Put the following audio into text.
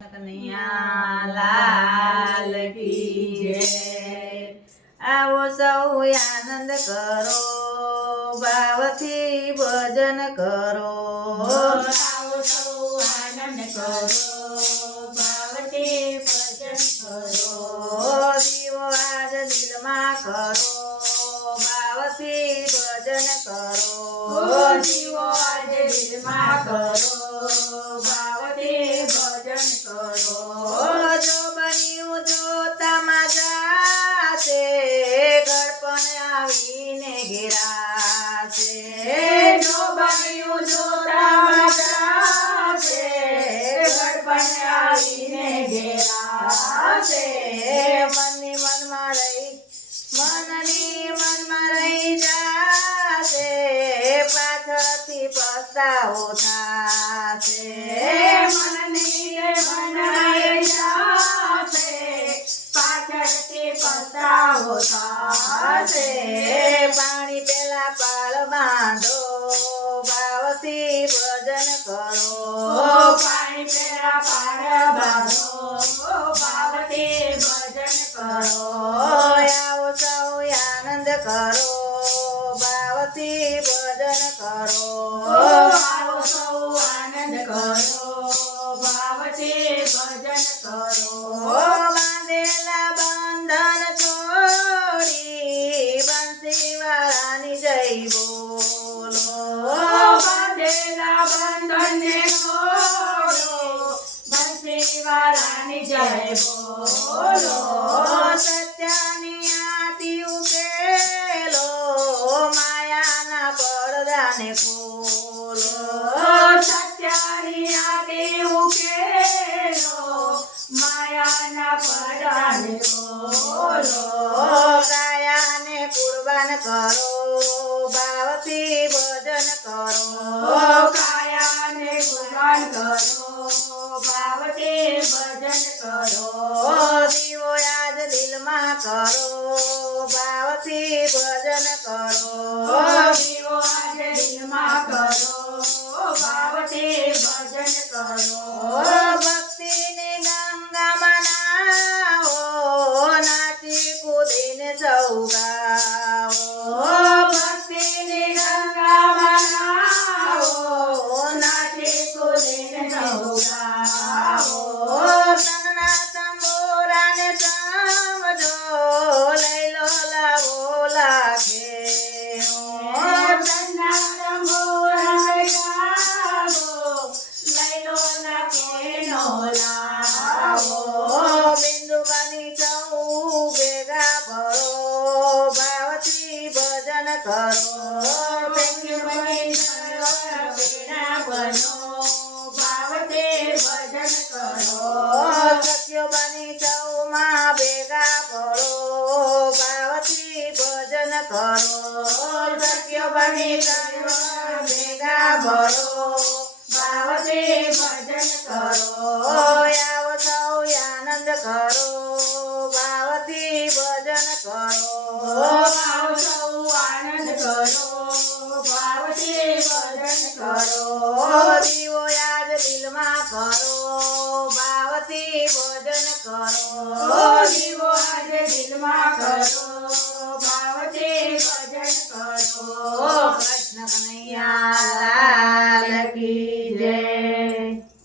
કનૈયા લાલ કી જય. આવો સૌ આનંદ કરો ભાવથી ભજન કરો. આવો સૌ આનંદ કરો ભાવથી ભજન કરો. દીવો આજ દિલમાં કરો ભાવથી ભજન કરો. જીવો આજે દિલમાં કરો ઘેરાશે જો બન્યું જોતા મજાશે ગડપણ આવીને ઘેરાશે મનની મનમાં રહી, મનની મનમાં રહી જાશે પાછળથી પસ્તાવો થાશે ભજન કરો આવો સૌ આનંદ કરો બંસીવાળાની જય બોલો, સત્યની આતી ઉકેલો, માયાના પડદાને ખોલો સત્યની આતી ઉકેલો, માયાના પડદાને ખોલો કાયાને કુરબાન કરો. કરો. ભરો ભાવથી ભજન કરો. કરો સત્યો બની સૌમાં ભેગા ભરો ભાવથી ભજન કરો.